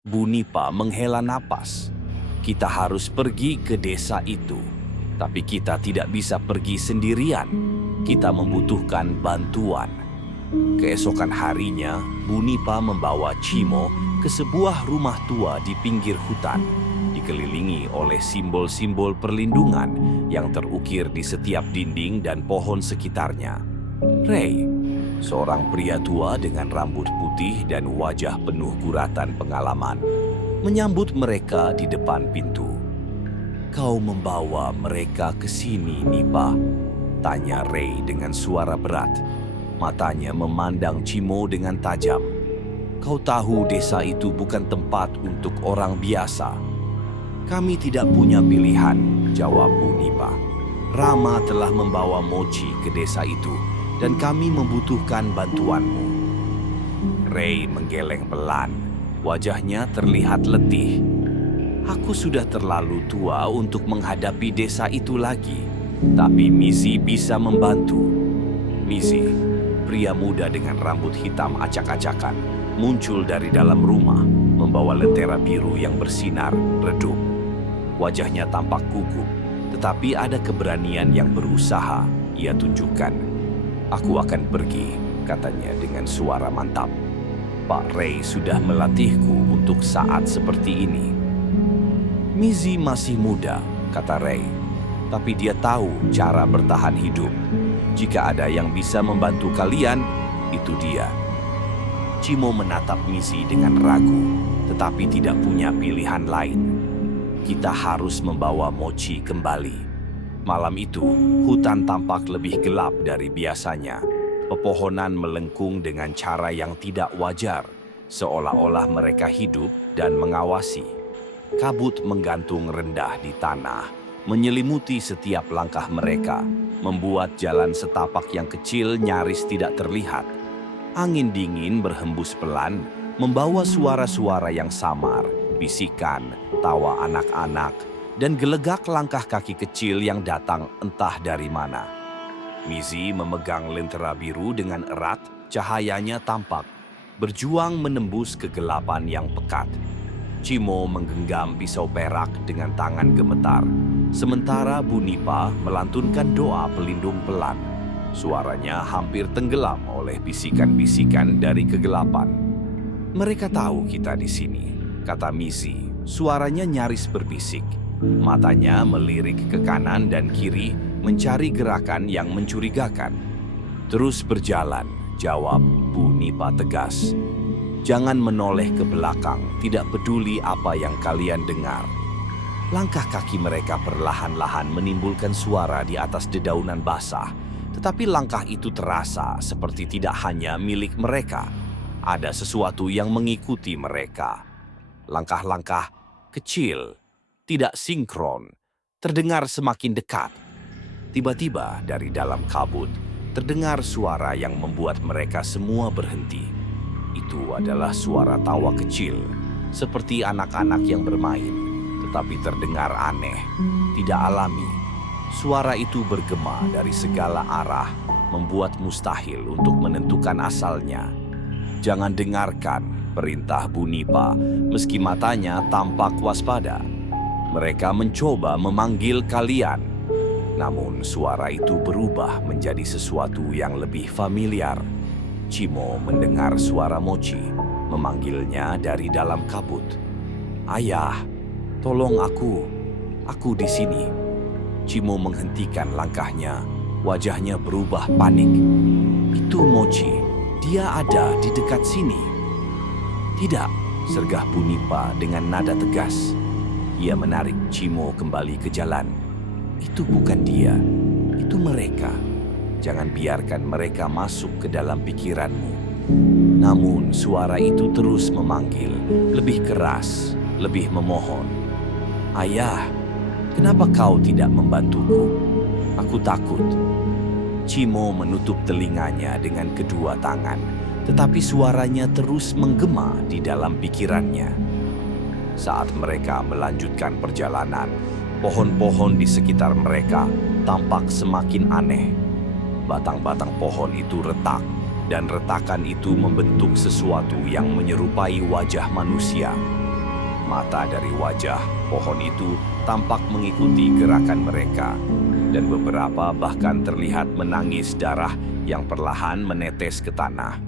Bu Nipa menghela napas. Kita harus pergi ke desa itu. Tapi kita tidak bisa pergi sendirian. Kita membutuhkan bantuan. Keesokan harinya, Bu Nipa membawa Cimo ke sebuah rumah tua di pinggir hutan, dikelilingi oleh simbol-simbol perlindungan yang terukir di setiap dinding dan pohon sekitarnya. Ray, seorang pria tua dengan rambut putih dan wajah penuh guratan pengalaman, menyambut mereka di depan pintu. "Kau membawa mereka ke sini, Nipa?" tanya Ray dengan suara berat. Matanya memandang Cimo dengan tajam. "Kau tahu desa itu bukan tempat untuk orang biasa." "Kami tidak punya pilihan," jawab Bu Nipa. "Rama telah membawa Mochi ke desa itu, dan kami membutuhkan bantuanmu." Ray menggeleng pelan. Wajahnya terlihat letih. "Aku sudah terlalu tua untuk menghadapi desa itu lagi, tapi Mizi bisa membantu." Mizi, pria muda dengan rambut hitam acak-acakan, muncul dari dalam rumah, membawa lentera biru yang bersinar redup. Wajahnya tampak gugup, tetapi ada keberanian yang berusaha ia tunjukkan. "Aku akan pergi," katanya dengan suara mantap. "Pak Ray sudah melatihku untuk saat seperti ini." "Mizi masih muda," kata Ray, "tapi dia tahu cara bertahan hidup. Jika ada yang bisa membantu kalian, itu dia." Cimo menatap Mizi dengan ragu, tetapi tidak punya pilihan lain. "Kita harus membawa Mochi kembali." Malam itu, hutan tampak lebih gelap dari biasanya. Pepohonan melengkung dengan cara yang tidak wajar, seolah-olah mereka hidup dan mengawasi. Kabut menggantung rendah di tanah, menyelimuti setiap langkah mereka, membuat jalan setapak yang kecil nyaris tidak terlihat. Angin dingin berhembus pelan, membawa suara-suara yang samar, bisikan, tawa anak-anak, dan gelegak langkah kaki kecil yang datang entah dari mana. Mizi memegang lentera biru dengan erat, cahayanya tampak, berjuang menembus kegelapan yang pekat. Cimo menggenggam pisau perak dengan tangan gemetar, sementara Bu Nipa melantunkan doa pelindung pelan. Suaranya hampir tenggelam oleh bisikan-bisikan dari kegelapan. "Mereka tahu kita di sini," kata Mizi. Suaranya nyaris berbisik. Matanya melirik ke kanan dan kiri, mencari gerakan yang mencurigakan. "Terus berjalan," jawab Bu Nipa tegas. "Jangan menoleh ke belakang, tidak peduli apa yang kalian dengar." Langkah kaki mereka perlahan-lahan menimbulkan suara di atas dedaunan basah, tetapi langkah itu terasa seperti tidak hanya milik mereka. Ada sesuatu yang mengikuti mereka. Langkah-langkah kecil, tidak sinkron, terdengar semakin dekat. Tiba-tiba dari dalam kabut, terdengar suara yang membuat mereka semua berhenti. Itu adalah suara tawa kecil, seperti anak-anak yang bermain, tetapi terdengar aneh, tidak alami. Suara itu bergema dari segala arah, membuat mustahil untuk menentukan asalnya. "Jangan dengarkan," perintah Bu Nipa, meski matanya tampak waspada. "Mereka mencoba memanggil kalian." Namun suara itu berubah menjadi sesuatu yang lebih familiar. Cimo mendengar suara Mochi, memanggilnya dari dalam kabut. "Ayah, tolong aku di sini." Cimo menghentikan langkahnya, wajahnya berubah panik. "Itu Mochi, dia ada di dekat sini." "Tidak," sergah Bu Nipa dengan nada tegas. Ia menarik Cimo kembali ke jalan. "Itu bukan dia, itu mereka. Jangan biarkan mereka masuk ke dalam pikiranmu." Namun suara itu terus memanggil, lebih keras, lebih memohon. "Ayah, kenapa kau tidak membantuku? Aku takut." Cimo menutup telinganya dengan kedua tangan, tetapi suaranya terus menggema di dalam pikirannya. Saat mereka melanjutkan perjalanan, pohon-pohon di sekitar mereka tampak semakin aneh. Batang-batang pohon itu retak, dan retakan itu membentuk sesuatu yang menyerupai wajah manusia. mata dari wajah pohon itu tampak mengikuti gerakan mereka, dan beberapa bahkan terlihat menangis darah yang perlahan menetes ke tanah.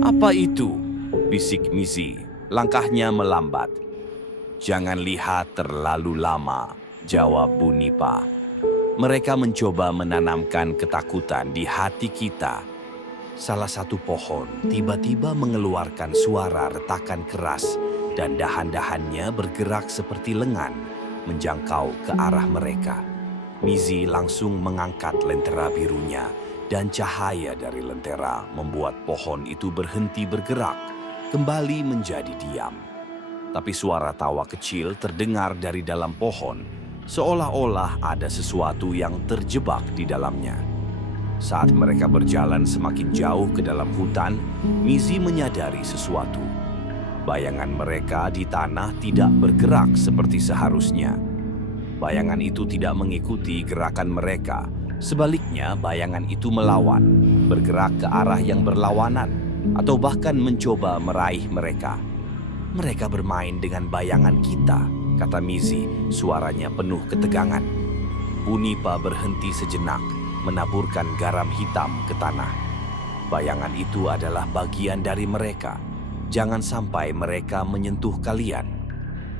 "Apa itu?" bisik Mizi. Langkahnya melambat. "Jangan lihat terlalu lama," jawab Bunipa. "Mereka mencoba menanamkan ketakutan di hati kita." Salah satu pohon tiba-tiba mengeluarkan suara retakan keras dan dahan-dahannya bergerak seperti lengan menjangkau ke arah mereka. Mizi langsung mengangkat lentera birunya dan cahaya dari lentera membuat pohon itu berhenti bergerak, kembali menjadi diam. Tapi suara tawa kecil terdengar dari dalam pohon, seolah-olah ada sesuatu yang terjebak di dalamnya. Saat mereka berjalan semakin jauh ke dalam hutan, Mizi menyadari sesuatu. Bayangan mereka di tanah tidak bergerak seperti seharusnya. Bayangan itu tidak mengikuti gerakan mereka. Sebaliknya, bayangan itu melawan, bergerak ke arah yang berlawanan, atau bahkan mencoba meraih mereka. "Mereka bermain dengan bayangan kita," kata Mizi, suaranya penuh ketegangan. Bunipa berhenti sejenak, menaburkan garam hitam ke tanah. "Bayangan itu adalah bagian dari mereka. Jangan sampai mereka menyentuh kalian."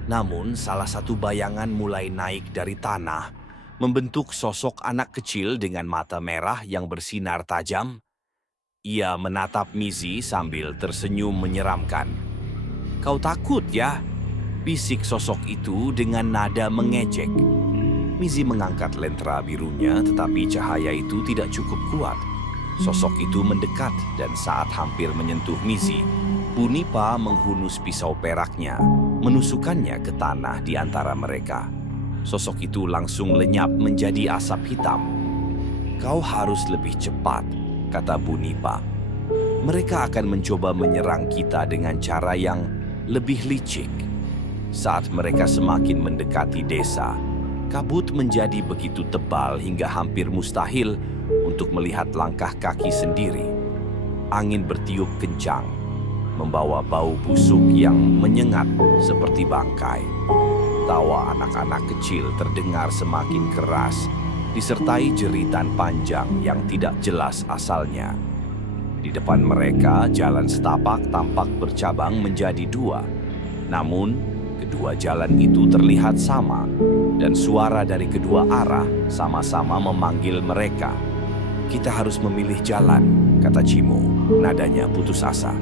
Namun, salah satu bayangan mulai naik dari tanah, membentuk sosok anak kecil dengan mata merah yang bersinar tajam. Ia menatap Mizi sambil tersenyum menyeramkan. "Kau takut ya?" bisik sosok itu dengan nada mengejek. Mizi mengangkat lentera birunya, tetapi cahaya itu tidak cukup kuat. Sosok itu mendekat, dan saat hampir menyentuh Mizi, Bunipa menghunus pisau peraknya, menusukkannya ke tanah di antara mereka. Sosok itu langsung lenyap menjadi asap hitam. "Kau harus lebih cepat," kata Bunipa. "Mereka akan mencoba menyerang kita dengan cara yang lebih licik." Saat mereka semakin mendekati desa, kabut menjadi begitu tebal hingga hampir mustahil untuk melihat langkah kaki sendiri. Angin bertiup kencang, membawa bau busuk yang menyengat seperti bangkai. Tawa anak-anak kecil terdengar semakin keras, disertai jeritan panjang yang tidak jelas asalnya. Di depan mereka, jalan setapak tampak bercabang menjadi dua. Namun, kedua jalan itu terlihat sama, dan suara dari kedua arah sama-sama memanggil mereka. "Kita harus memilih jalan," kata Cimo, nadanya putus asa.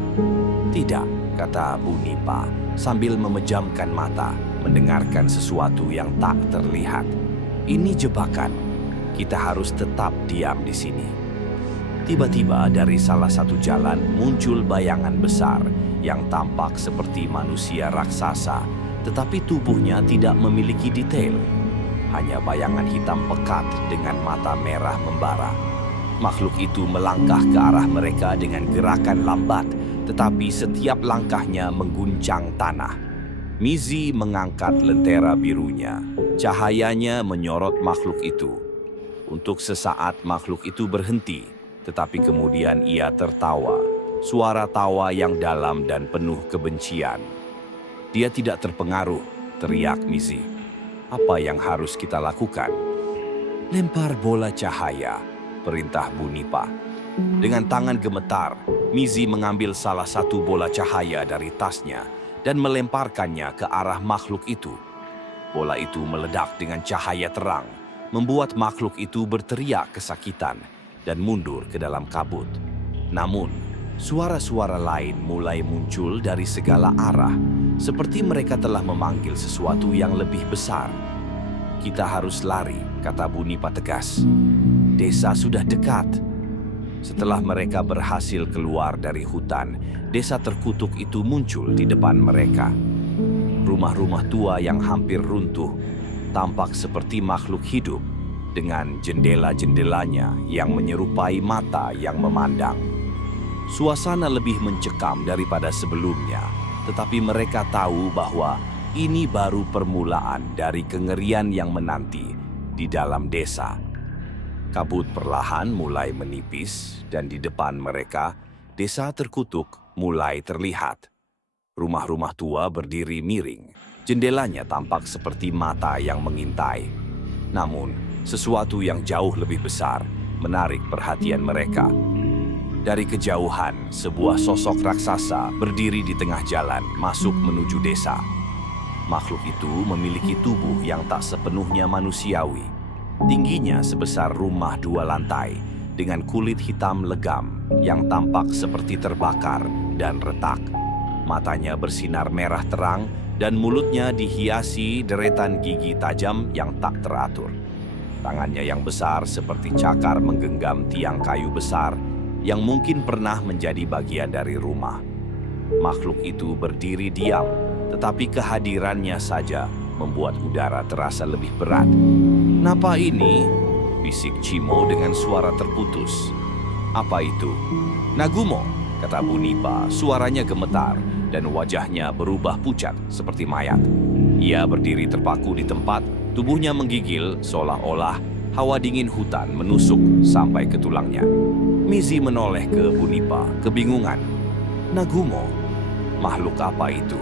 "Tidak," kata Bunipa sambil memejamkan mata, mendengarkan sesuatu yang tak terlihat. "Ini jebakan. Kita harus tetap diam di sini." Tiba-tiba dari salah satu jalan muncul bayangan besar yang tampak seperti manusia raksasa, tetapi tubuhnya tidak memiliki detail. Hanya bayangan hitam pekat dengan mata merah membara. Makhluk itu melangkah ke arah mereka dengan gerakan lambat, tetapi setiap langkahnya mengguncang tanah. Mizi mengangkat lentera birunya. Cahayanya menyorot makhluk itu. Untuk sesaat makhluk itu berhenti, tetapi kemudian ia tertawa. Suara tawa yang dalam dan penuh kebencian. "Dia tidak terpengaruh," teriak Mizi. "Apa yang harus kita lakukan?" "Lempar bola cahaya," perintah Bunipa. Dengan tangan gemetar, Mizi mengambil salah satu bola cahaya dari tasnya dan melemparkannya ke arah makhluk itu. Bola itu meledak dengan cahaya terang, membuat makhluk itu berteriak kesakitan dan mundur ke dalam kabut. Namun, suara-suara lain mulai muncul dari segala arah, seperti mereka telah memanggil sesuatu yang lebih besar. "Kita harus lari," kata Bunipa tegas. "Desa sudah dekat." Setelah mereka berhasil keluar dari hutan, desa terkutuk itu muncul di depan mereka. Rumah-rumah tua yang hampir runtuh tampak seperti makhluk hidup, dengan jendela-jendelanya yang menyerupai mata yang memandang. Suasana lebih mencekam daripada sebelumnya, tetapi mereka tahu bahwa ini baru permulaan dari kengerian yang menanti di dalam desa. Kabut perlahan mulai menipis, dan di depan mereka, desa terkutuk mulai terlihat. Rumah-rumah tua berdiri miring, Jendelanya tampak seperti mata yang mengintai. Namun, sesuatu yang jauh lebih besar menarik perhatian mereka. Dari kejauhan, sebuah sosok raksasa berdiri di tengah jalan masuk menuju desa. Makhluk itu memiliki tubuh yang tak sepenuhnya manusiawi. Tingginya sebesar rumah 2 lantai, dengan kulit hitam legam yang tampak seperti terbakar dan retak. Matanya bersinar merah terang dan mulutnya dihiasi deretan gigi tajam yang tak teratur. Tangannya yang besar seperti cakar menggenggam tiang kayu besar yang mungkin pernah menjadi bagian dari rumah. Makhluk itu berdiri diam, tetapi kehadirannya saja membuat udara terasa lebih berat. "Napa ini?" bisik Cimo dengan suara terputus. "Apa itu?" "Nagumo," kata Bunipa, suaranya gemetar dan wajahnya berubah pucat seperti mayat. Ia berdiri terpaku di tempat, tubuhnya menggigil seolah-olah hawa dingin hutan menusuk sampai ke tulangnya. Mizi menoleh ke Bunipa, kebingungan. "Nagumo, makhluk apa itu?"